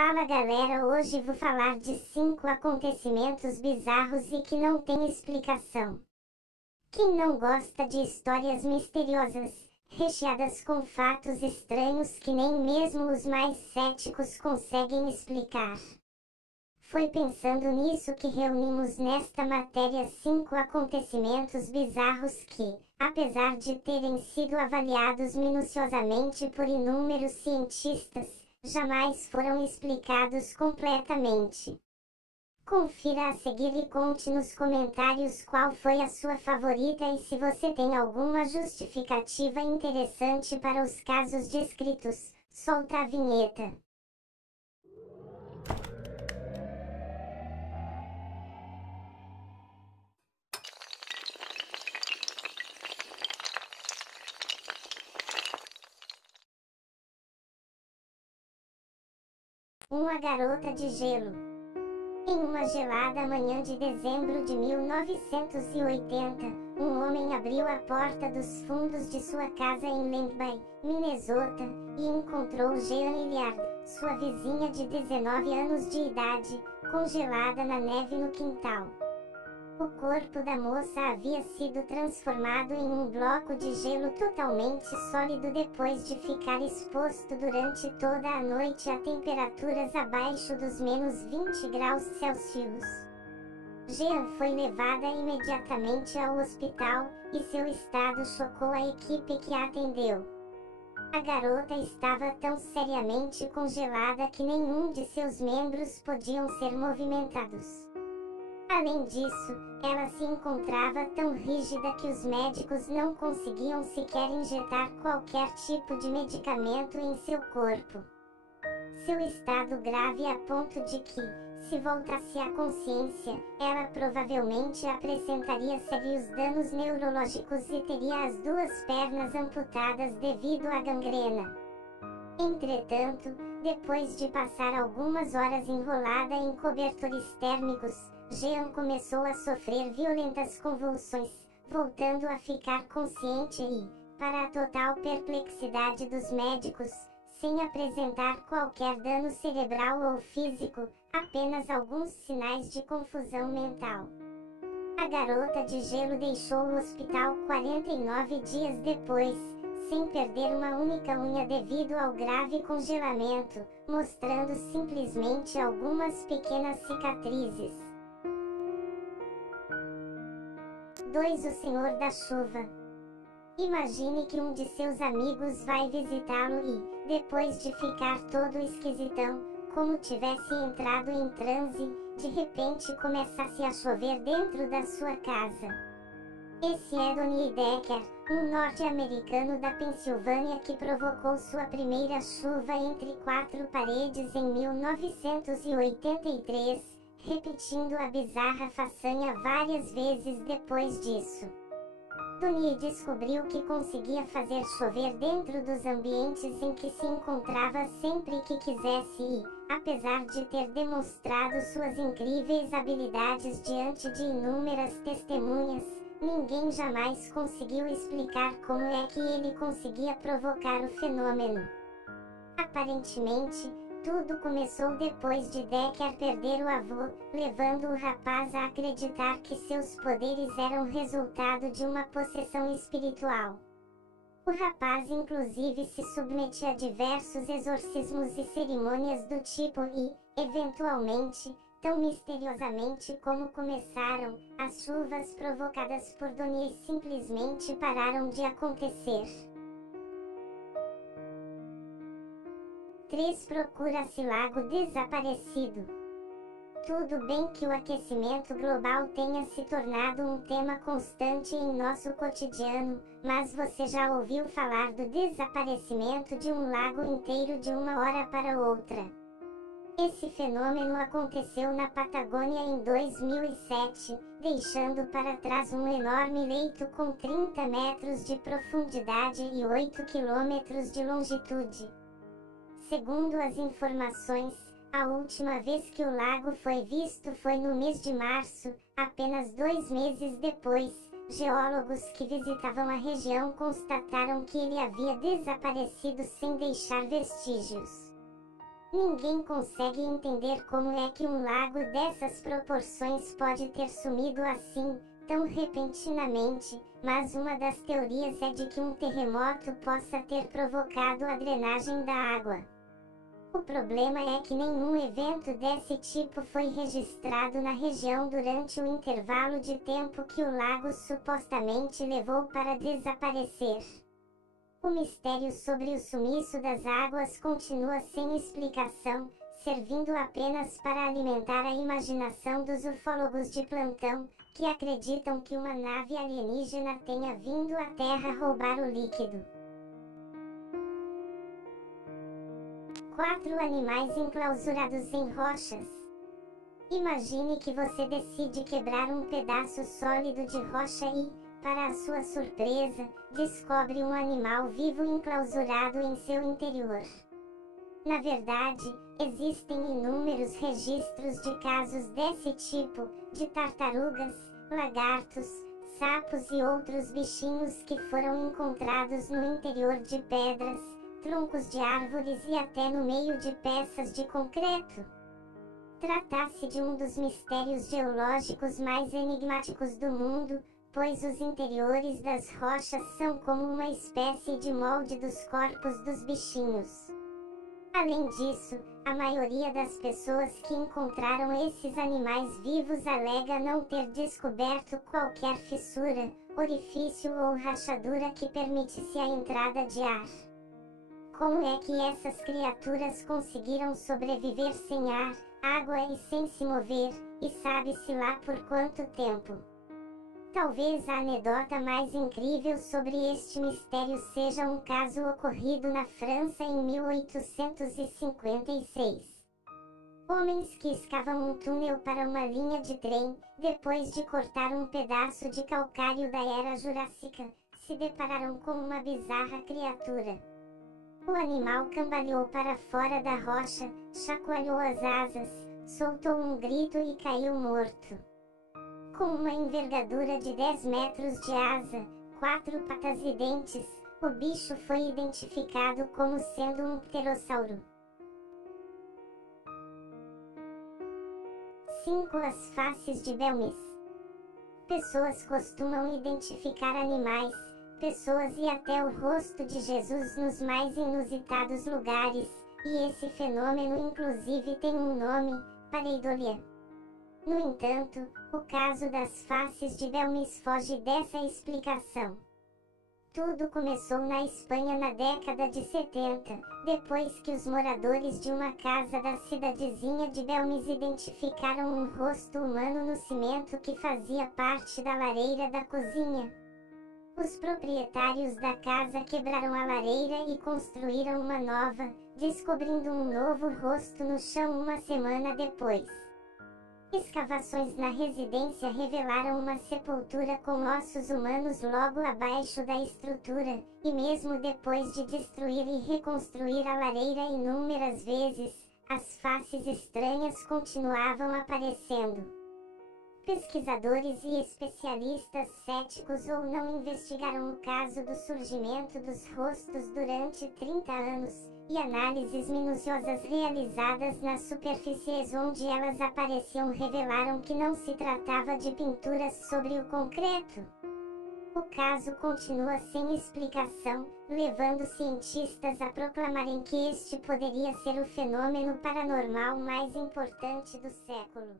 Fala galera, hoje vou falar de 5 acontecimentos bizarros e que não tem explicação. Quem não gosta de histórias misteriosas, recheadas com fatos estranhos que nem mesmo os mais céticos conseguem explicar? Foi pensando nisso que reunimos nesta matéria 5 acontecimentos bizarros que, apesar de terem sido avaliados minuciosamente por inúmeros cientistas, jamais foram explicados completamente. Confira a seguir e conte nos comentários qual foi a sua favorita e se você tem alguma justificativa interessante para os casos descritos. Solta a vinheta. Uma garota de gelo. Em uma gelada manhã de dezembro de 1980, um homem abriu a porta dos fundos de sua casa em Lembay, Minnesota, e encontrou Jean Hilliard, sua vizinha de 19 anos de idade, congelada na neve no quintal. O corpo da moça havia sido transformado em um bloco de gelo totalmente sólido depois de ficar exposto durante toda a noite a temperaturas abaixo dos menos 20 graus Celsius. Jean foi levada imediatamente ao hospital, e seu estado chocou a equipe que a atendeu. A garota estava tão seriamente congelada que nenhum de seus membros podiam ser movimentados. Além disso, ela se encontrava tão rígida que os médicos não conseguiam sequer injetar qualquer tipo de medicamento em seu corpo. Seu estado grave a ponto de que, se voltasse à consciência, ela provavelmente apresentaria sérios danos neurológicos e teria as 2 pernas amputadas devido à gangrena. Entretanto, depois de passar algumas horas enrolada em cobertores térmicos, Jean começou a sofrer violentas convulsões, voltando a ficar consciente e, para a total perplexidade dos médicos, sem apresentar qualquer dano cerebral ou físico, apenas alguns sinais de confusão mental. A garota de gelo deixou o hospital 49 dias depois, sem perder uma única unha devido ao grave congelamento, mostrando simplesmente algumas pequenas cicatrizes. 2. O Senhor da Chuva. Imagine que um de seus amigos vai visitá-lo e, depois de ficar todo esquisitão, como tivesse entrado em transe, de repente começasse a chover dentro da sua casa. Esse é Donnie Decker, um norte-americano da Pensilvânia que provocou sua primeira chuva entre 4 paredes em 1983, repetindo a bizarra façanha várias vezes depois disso. Donnie descobriu que conseguia fazer chover dentro dos ambientes em que se encontrava sempre que quisesse e, apesar de ter demonstrado suas incríveis habilidades diante de inúmeras testemunhas, ninguém jamais conseguiu explicar como é que ele conseguia provocar o fenômeno. Aparentemente, tudo começou depois de Decker perder o avô, levando o rapaz a acreditar que seus poderes eram resultado de uma possessão espiritual. O rapaz inclusive se submetia a diversos exorcismos e cerimônias do tipo e, eventualmente, tão misteriosamente como começaram, as chuvas provocadas por Donnie simplesmente pararam de acontecer. 3. Procura-se lago desaparecido. Tudo bem que o aquecimento global tenha se tornado um tema constante em nosso cotidiano, mas você já ouviu falar do desaparecimento de um lago inteiro de uma hora para outra? Esse fenômeno aconteceu na Patagônia em 2007, deixando para trás um enorme leito com 30 metros de profundidade e 8 quilômetros de longitude. Segundo as informações, a última vez que o lago foi visto foi no mês de março, apenas 2 meses depois. Geólogos que visitavam a região constataram que ele havia desaparecido sem deixar vestígios. Ninguém consegue entender como é que um lago dessas proporções pode ter sumido assim, tão repentinamente, mas uma das teorias é de que um terremoto possa ter provocado a drenagem da água. O problema é que nenhum evento desse tipo foi registrado na região durante o intervalo de tempo que o lago supostamente levou para desaparecer. O mistério sobre o sumiço das águas continua sem explicação, servindo apenas para alimentar a imaginação dos ufólogos de plantão, que acreditam que uma nave alienígena tenha vindo à Terra roubar o líquido. 4 animais enclausurados em rochas. Imagine que você decide quebrar um pedaço sólido de rocha e, para a sua surpresa, descobre um animal vivo enclausurado em seu interior. Na verdade, existem inúmeros registros de casos desse tipo, de tartarugas, lagartos, sapos e outros bichinhos que foram encontrados no interior de pedras, troncos de árvores e até no meio de peças de concreto. Trata-se de um dos mistérios geológicos mais enigmáticos do mundo, pois os interiores das rochas são como uma espécie de molde dos corpos dos bichinhos. Além disso, a maioria das pessoas que encontraram esses animais vivos alega não ter descoberto qualquer fissura, orifício ou rachadura que permitisse a entrada de ar. Como é que essas criaturas conseguiram sobreviver sem ar, água e sem se mover, e sabe-se lá por quanto tempo? Talvez a anedota mais incrível sobre este mistério seja um caso ocorrido na França em 1856. Homens que escavam um túnel para uma linha de trem, depois de cortar um pedaço de calcário da Era Jurássica, se depararam com uma bizarra criatura. O animal cambaleou para fora da rocha, chacoalhou as asas, soltou um grito e caiu morto. Com uma envergadura de 10 metros de asa, 4 patas e dentes, o bicho foi identificado como sendo um pterossauro. 5. As faces de Belmes. Pessoas costumam identificar animais, pessoas e até o rosto de Jesus nos mais inusitados lugares, e esse fenômeno inclusive tem um nome, pareidolia. No entanto, o caso das faces de Belmes foge dessa explicação. Tudo começou na Espanha na década de 70, depois que os moradores de uma casa da cidadezinha de Belmes identificaram um rosto humano no cimento que fazia parte da lareira da cozinha. Os proprietários da casa quebraram a lareira e construíram uma nova, descobrindo um novo rosto no chão uma semana depois. Escavações na residência revelaram uma sepultura com ossos humanos logo abaixo da estrutura, e mesmo depois de destruir e reconstruir a lareira inúmeras vezes, as faces estranhas continuavam aparecendo. Pesquisadores e especialistas céticos ou não investigaram o caso do surgimento dos rostos durante 30 anos, e análises minuciosas realizadas nas superfícies onde elas apareciam revelaram que não se tratava de pinturas sobre o concreto. O caso continua sem explicação, levando cientistas a proclamarem que este poderia ser o fenômeno paranormal mais importante do século.